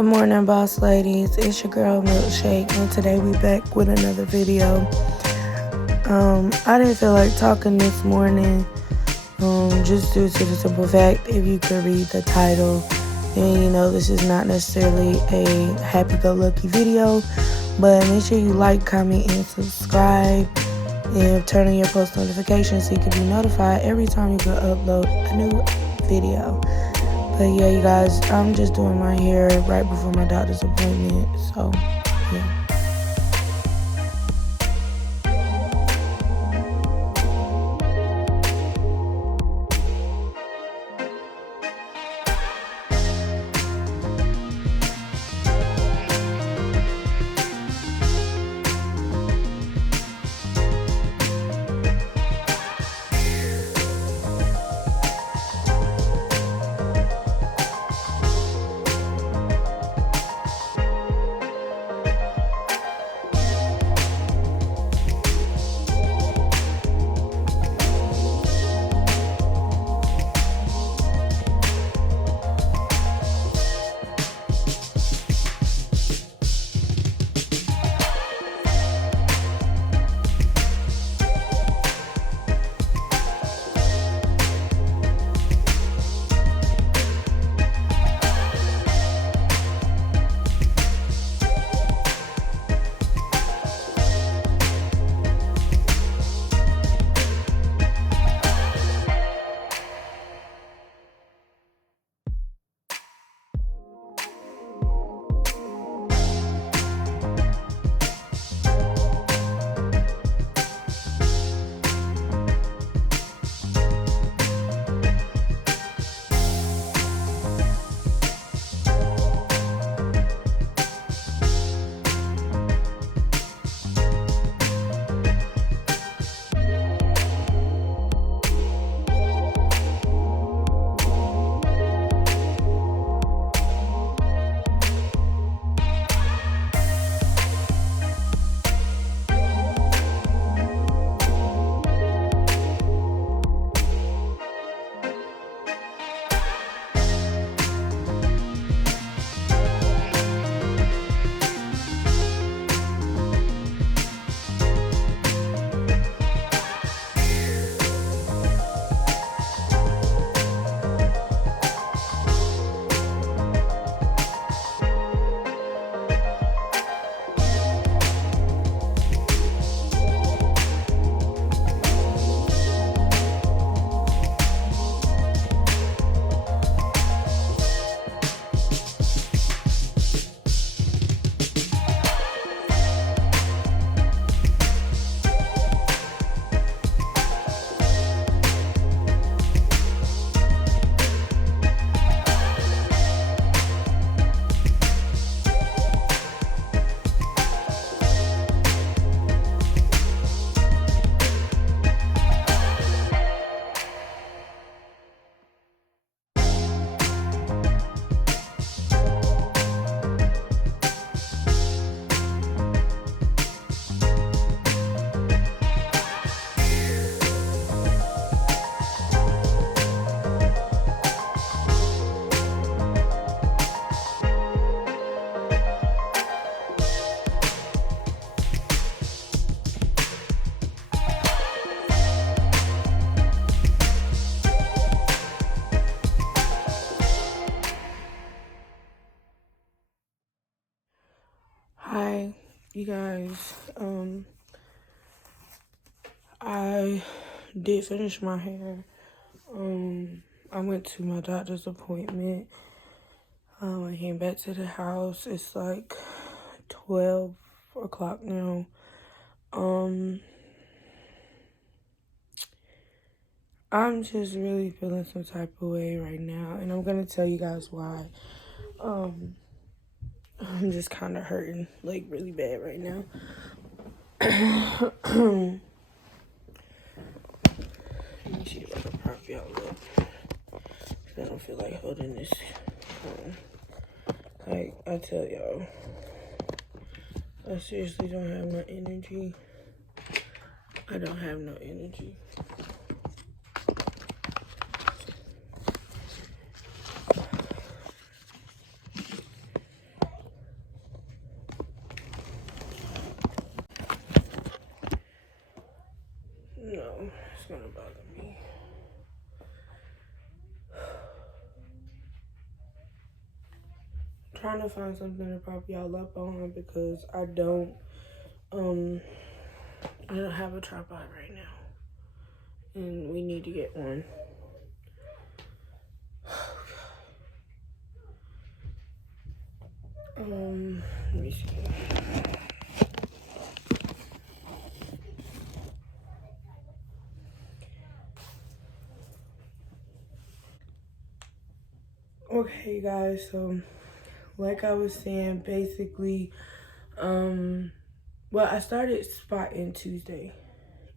Good morning, boss ladies. It's your girl Milkshake, and today we back with another video. I didn't feel like talking this morning, just due to the simple fact, if you could read the title, then you know this is not necessarily a happy-go-lucky video. But make sure you like, comment, and subscribe, and turn on your post notifications so you can be notified every time you can upload a new video. But yeah, you guys, I'm just doing my hair right before my doctor's appointment, so yeah. Hi, you guys. I did finish my hair. I went to my doctor's appointment. I came back to the house. It's like 12 o'clock now. I'm just really feeling some type of way right now, and I'm gonna tell you guys why. I'm just kind of hurting, like, really bad right now. Let me see if I can prop y'all up. I don't feel like holding this. Like, I tell y'all, I seriously don't have no energy. I don't have no energy. it's gonna bother me. I'm trying to find something to prop y'all up on because I don't have a tripod right now. And we need to get one. Let me see. Okay, guys, so like I was saying, basically, well, I started spotting Tuesday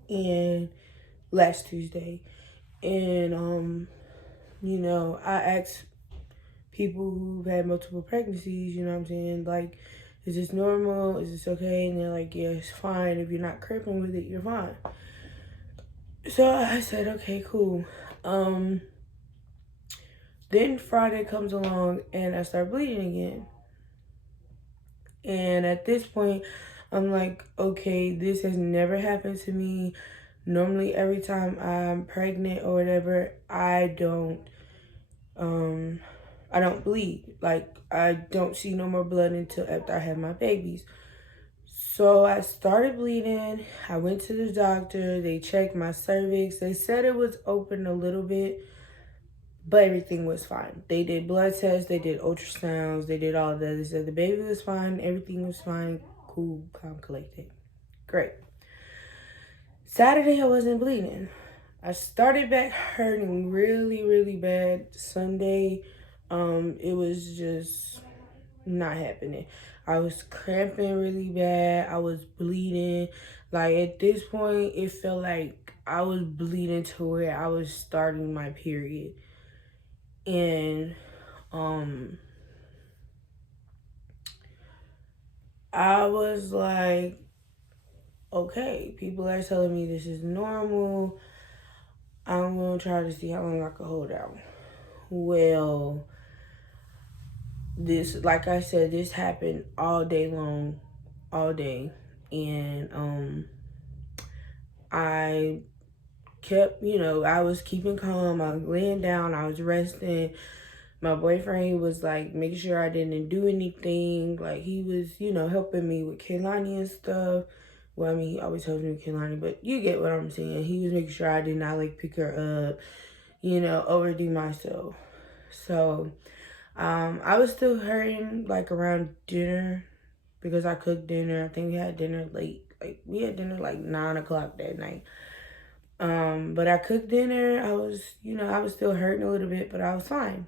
and last Tuesday, and you know, I asked people who've had multiple pregnancies, you know what I'm saying, like, is this normal? Is this okay? And they're like, yeah, it's fine. If you're not cripping with it, you're fine. So I said, okay, cool. Then Friday comes along and I start bleeding again. And at this point, I'm like, okay, this has never happened to me. Normally, every time I'm pregnant or whatever, I don't bleed. Like, I don't see no more blood until after I have my babies. So I started bleeding. I went to the doctor. They checked my cervix. They said it was open a little bit, but everything was fine. They did blood tests. They did ultrasounds. They did all of that. They said the baby was fine. Everything was fine. Cool, calm, collected. Great. Saturday, I wasn't bleeding. I started back hurting really, really bad. Sunday, it was just not happening. I was cramping really bad. I was bleeding. Like, at this point, it felt like I was bleeding to where I was starting my period. And I was like, okay, people are telling me this is normal. I'm gonna try to see how long I can hold out. Well, this, like I said, this happened all day long, all day. And I kept, you know, I was keeping calm. I was laying down. I was resting. My boyfriend, he was like making sure I didn't do anything. Like, he was, you know, helping me with Kehlani and stuff. Well, I mean, he always helps me with Kehlani, but you get what I'm saying. He was making sure I did not, like, pick her up, you know, overdo myself. So, I was still hurting, like, around dinner because I cooked dinner. I think we had dinner late. Like, we had dinner, like, 9 o'clock that night. But I cooked dinner. I was, you know, I was still hurting a little bit, but I was fine.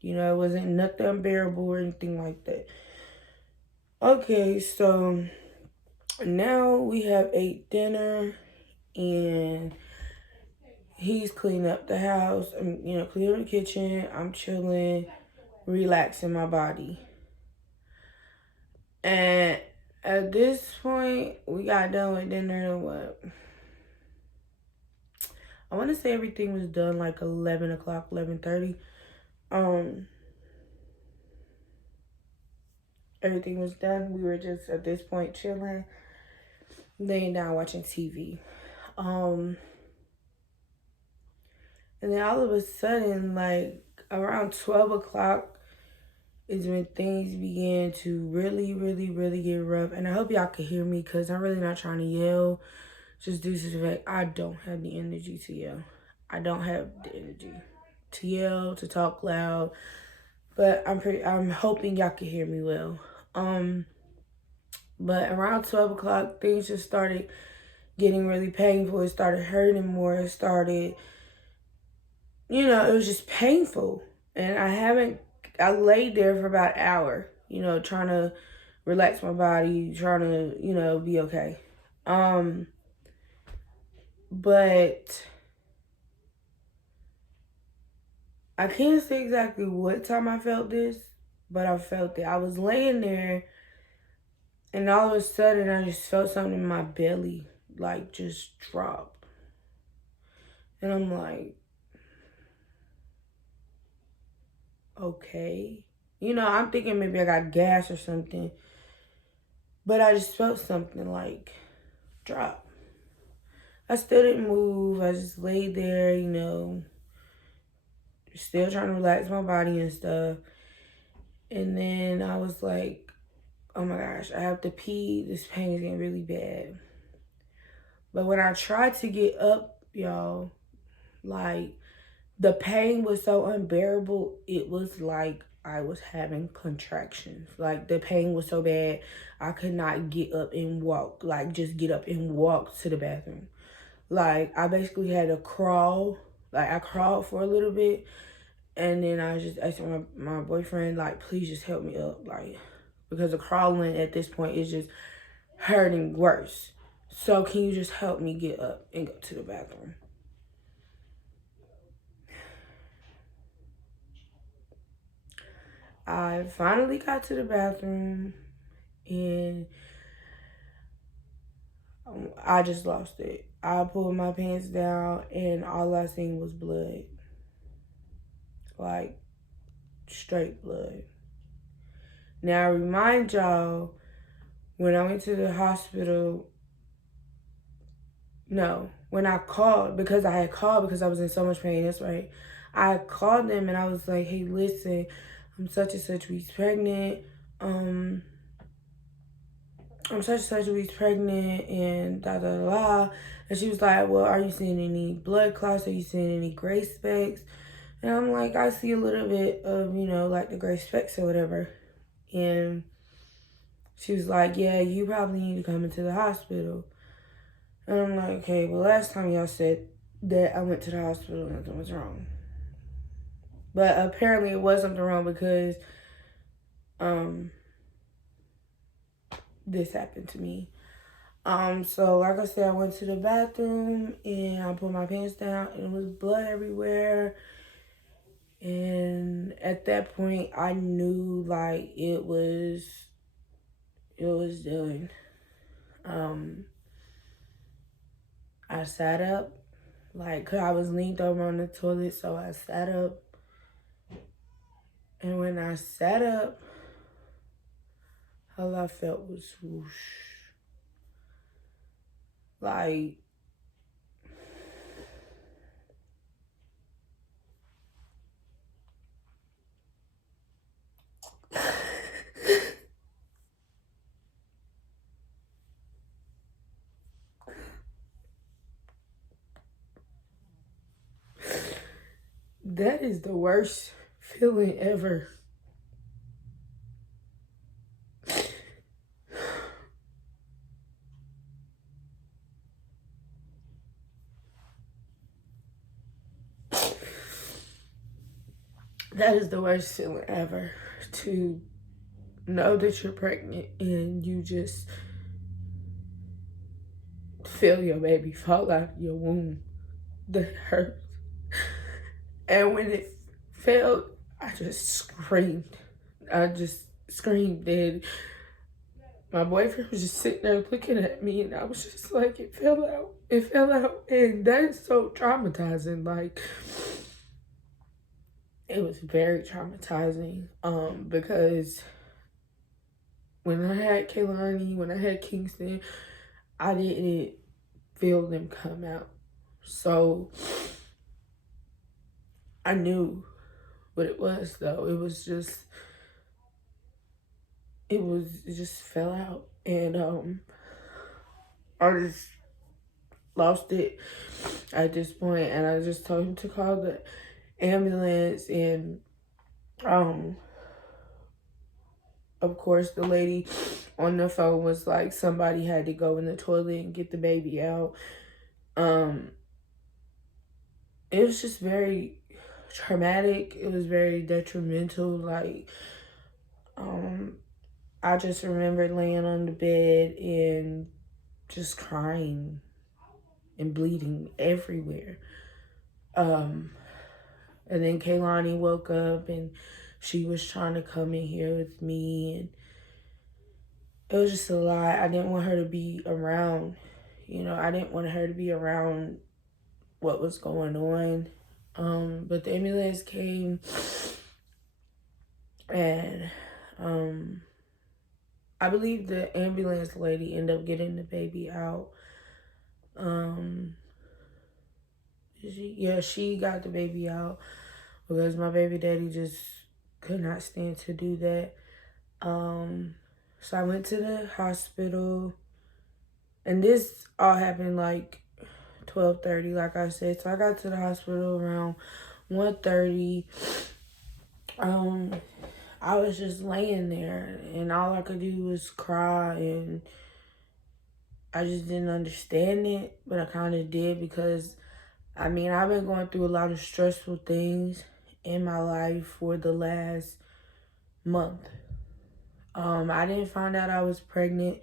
You know, it wasn't nothing unbearable or anything like that. Okay, so now we have ate dinner and he's cleaning up the house. You know, cleaning the kitchen. I'm chilling, relaxing my body. And at this point, we got done with dinner and what? I want to say everything was done like 11 o'clock, 11:30. Everything was done. We were just at this point chilling, laying down watching TV. And then all of a sudden, like around 12 o'clock is when things began to really, really, really get rough. And I hope y'all can hear me because I'm really not trying to yell. Just due to the fact I don't have the energy to yell. I don't have the energy to yell, to talk loud. But I'm hoping y'all can hear me well. But around 12 o'clock, things just started getting really painful. It started hurting more. It started, you know, it was just painful. And I laid there for about an hour, you know, trying to relax my body, trying to, you know, be okay. But I can't say exactly what time I felt this, but I felt it. I was laying there and all of a sudden I just felt something in my belly, like just drop. And I'm like, okay. You know, I'm thinking maybe I got gas or something. But I just felt something like drop. I still didn't move. I just laid there, still trying to relax my body and stuff. And then I was like, oh my gosh, I have to pee. This pain is getting really bad. But when I tried to get up, y'all, like, the pain was so unbearable. It was like I was having contractions. Like, the pain was so bad, I could not get up and walk. Like, just get up and walk to the bathroom. Like, I basically had to crawl. Like, I crawled for a little bit. And then I just asked my boyfriend, like, please just help me up. Like, because the crawling at this point is just hurting worse. So can you just help me get up and go to the bathroom? I finally got to the bathroom and I just lost it. I pulled my pants down and all I seen was blood. Like, straight blood. Now, I remind y'all, when I went to the hospital, when I called, because I had called because I was in so much pain, that's right. I called them and I was like, hey, listen, I'm such and such weeks pregnant. I'm such and such weeks pregnant and da da da. And she was like, well, are you seeing any blood clots? Are you seeing any gray specks? And I'm like, I see a little bit of, like the gray specks or whatever. And she was like, yeah, you probably need to come into the hospital. And I'm like, okay, well, last time y'all said that I went to the hospital, nothing was wrong. But apparently it was something wrong because this happened to me. So like I said, I went to the bathroom and I put my pants down and it was blood everywhere. And at that point I knew like it was done. I sat up, like, 'cause I was leaned over on the toilet, so I sat up. And when I sat up, all I felt was whoosh. Like, that is the worst feeling ever. That is the worst feeling ever, to know that you're pregnant and you just feel your baby fall out of your womb. That hurts. And when it fell, I just screamed. And my boyfriend was just sitting there looking at me and I was just like, it fell out. It fell out. And that's so traumatizing. Like, it was very traumatizing. Because when I had Kaylani, when I had Kingston, I didn't feel them come out. So I knew what it was though. It just fell out. And I just lost it at this point, and I just told him to call the ambulance. And of course the lady on the phone was like, somebody had to go in the toilet and get the baby out. It was just very traumatic. It was very detrimental. Like, I just remember laying on the bed and just crying and bleeding everywhere. And then Kaylani woke up and she was trying to come in here with me, and it was just a lot. I didn't want her to be around, I didn't want her to be around what was going on. But the ambulance came, and I believe the ambulance lady ended up getting the baby out. She got the baby out because my baby daddy just could not stand to do that. So I went to the hospital, and this all happened like 12:30, like I said. So I got to the hospital around 1:30. I was just laying there, and all I could do was cry, and I just didn't understand it, but I kind of did because, I mean, I've been going through a lot of stressful things in my life for the last month. I didn't find out I was pregnant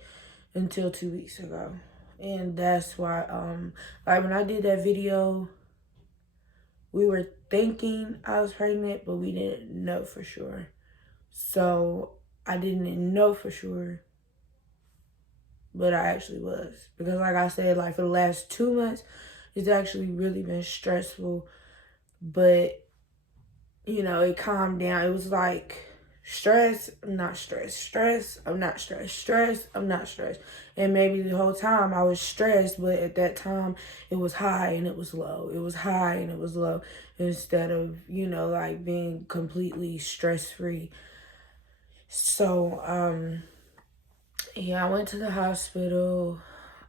until 2 weeks ago. And that's why, like when I did that video, we were thinking I was pregnant, but we didn't know for sure. So I didn't know for sure, but I actually was. Because like I said, like for the last 2 months, it's actually really been stressful. But, you know, it calmed down. It was like stress, I'm not stressed. Stress, I'm not stressed. Stress, I'm not stressed. And maybe the whole time I was stressed, but at that time it was high and it was low. It was high and it was low. Instead of, you know, like being completely stress-free. So, yeah, I went to the hospital.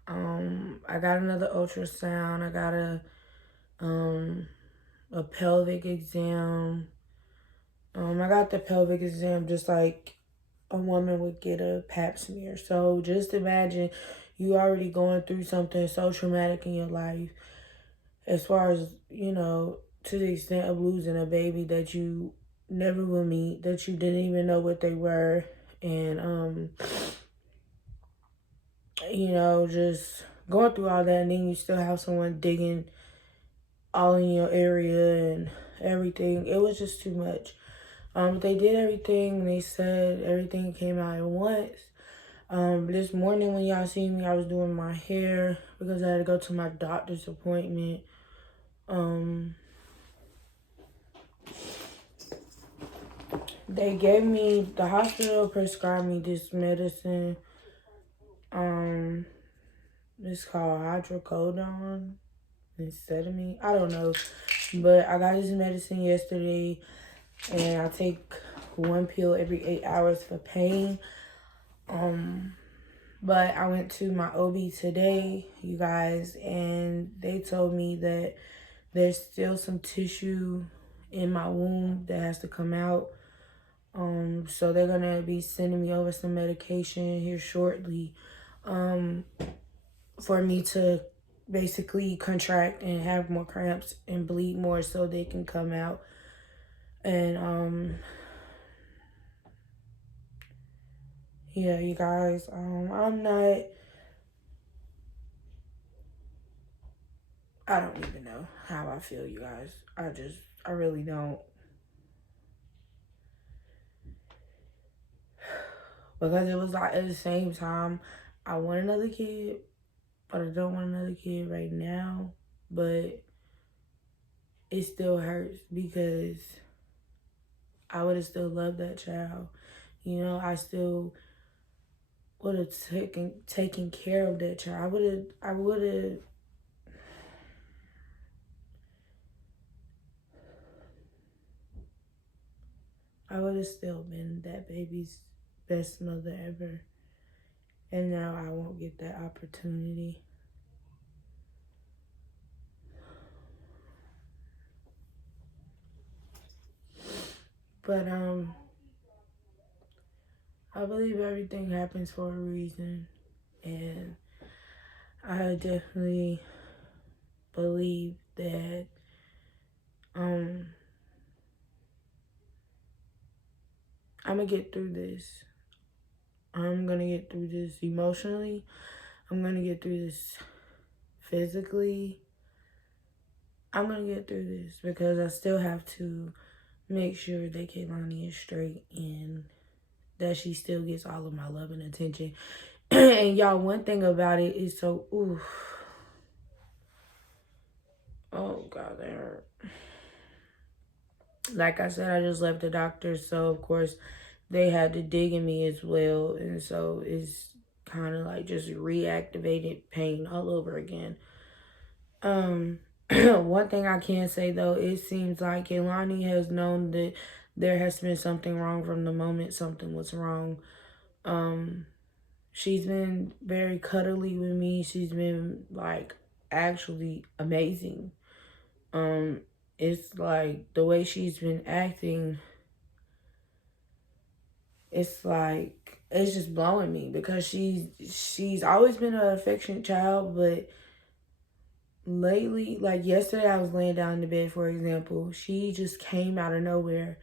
I got another ultrasound. I got a pelvic exam. I got the pelvic exam just like a woman would get a pap smear. So just imagine you already going through something so traumatic in your life, as far as, you know, to the extent of losing a baby that you never will meet, that you didn't even know what they were. And, you know, just going through all that, and then you still have someone digging all in your area and everything. It was just too much. They did everything. They said everything came out at once. This morning when y'all see me, I was doing my hair because I had to go to my doctor's appointment. They gave me, the hospital prescribed me this medicine. It's called hydrocodone instead of me. I don't know. But I got this medicine yesterday, and I take 1 pill every 8 hours for pain. But I went to my OB today, you guys, and they told me that there's still some tissue in my womb that has to come out. So they're gonna be sending me over some medication here shortly, for me to basically contract and have more cramps and bleed more so they can come out. And, yeah, you guys, I don't even know how I feel, you guys. I really don't. Because it was like at the same time, I want another kid, but I don't want another kid right now. But it still hurts because I would have still loved that child. You know, I still would have taken care of that child. I would have still been that baby's best mother ever. And now I won't get that opportunity. But, I believe everything happens for a reason. And I definitely believe that, I'm gonna get through this. I'm gonna get through this emotionally. I'm gonna get through this physically. I'm gonna get through this because I still have to make sure that Kehlani is straight and that she still gets all of my love and attention. And y'all, one thing about it is so, ooh. Oh, God, that hurt. Like I said, I just left the doctor, so of course they had to dig in me as well. And so it's kind of like just reactivated pain all over again. One thing I can say though, it seems like Kehlani has known that there has been something wrong from the moment something was wrong. She's been very cuddly with me. She's been like actually amazing. It's like the way she's been acting, it's like it's just blowing me because she's always been an affectionate child, but lately, like yesterday I was laying down in the bed, for example, she just came out of nowhere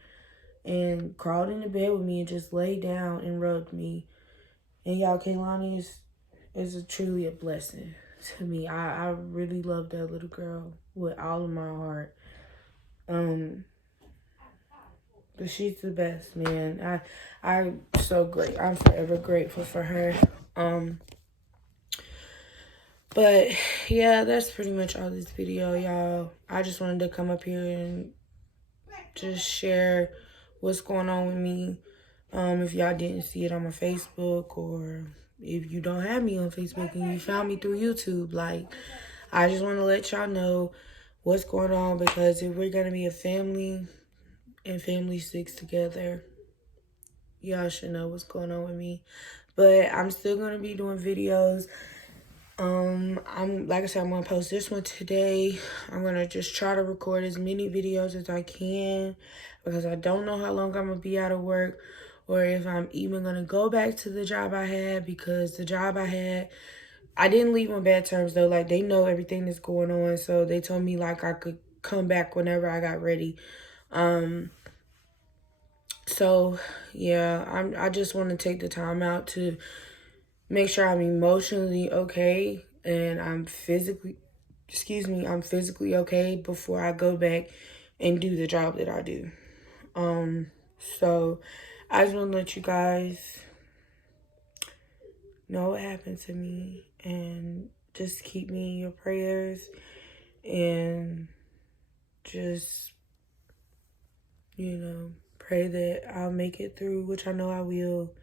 and crawled in the bed with me and just laid down and rubbed me. And y'all, Kehlani is truly a blessing to me. I really love that little girl with all of my heart. But she's the best, man. I'm so great. I'm forever grateful for her. But yeah, that's pretty much all this video, y'all. I just wanted to come up here and just share what's going on with me. If y'all didn't see it on my Facebook, or if you don't have me on Facebook and you found me through YouTube, like, I just want to let y'all know what's going on, because if we're going to be a family and family sticks together, y'all should know what's going on with me. But I'm still going to be doing videos. Like I said, I'm going to post this one today. I'm going to just try to record as many videos as I can, because I don't know how long I'm going to be out of work, or if I'm even going to go back to the job I had, because the job I had, I didn't leave on bad terms though. Like, they know everything that's going on, so they told me like I could come back whenever I got ready. So yeah, I just want to take the time out to make sure I'm emotionally okay and I'm physically okay before I go back and do the job that I do. So I just want to let you guys know what happened to me, and just keep me in your prayers, and just, pray that I'll make it through, which I know I will,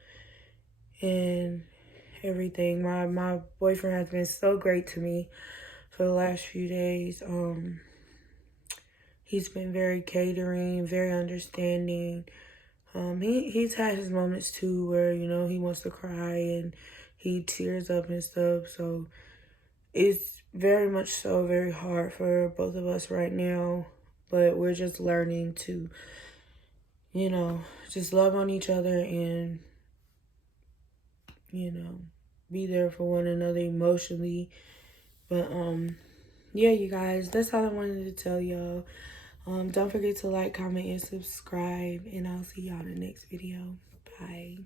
and everything. My boyfriend has been so great to me for the last few days. He's been very catering, very understanding. He's had his moments too where, he wants to cry and he tears up and stuff. So it's very much so very hard for both of us right now. But we're just learning to, just love on each other and, be there for one another emotionally. But yeah, you guys, that's all I wanted to tell y'all. Don't forget to like, comment, and subscribe, and I'll see y'all in the next video. Bye.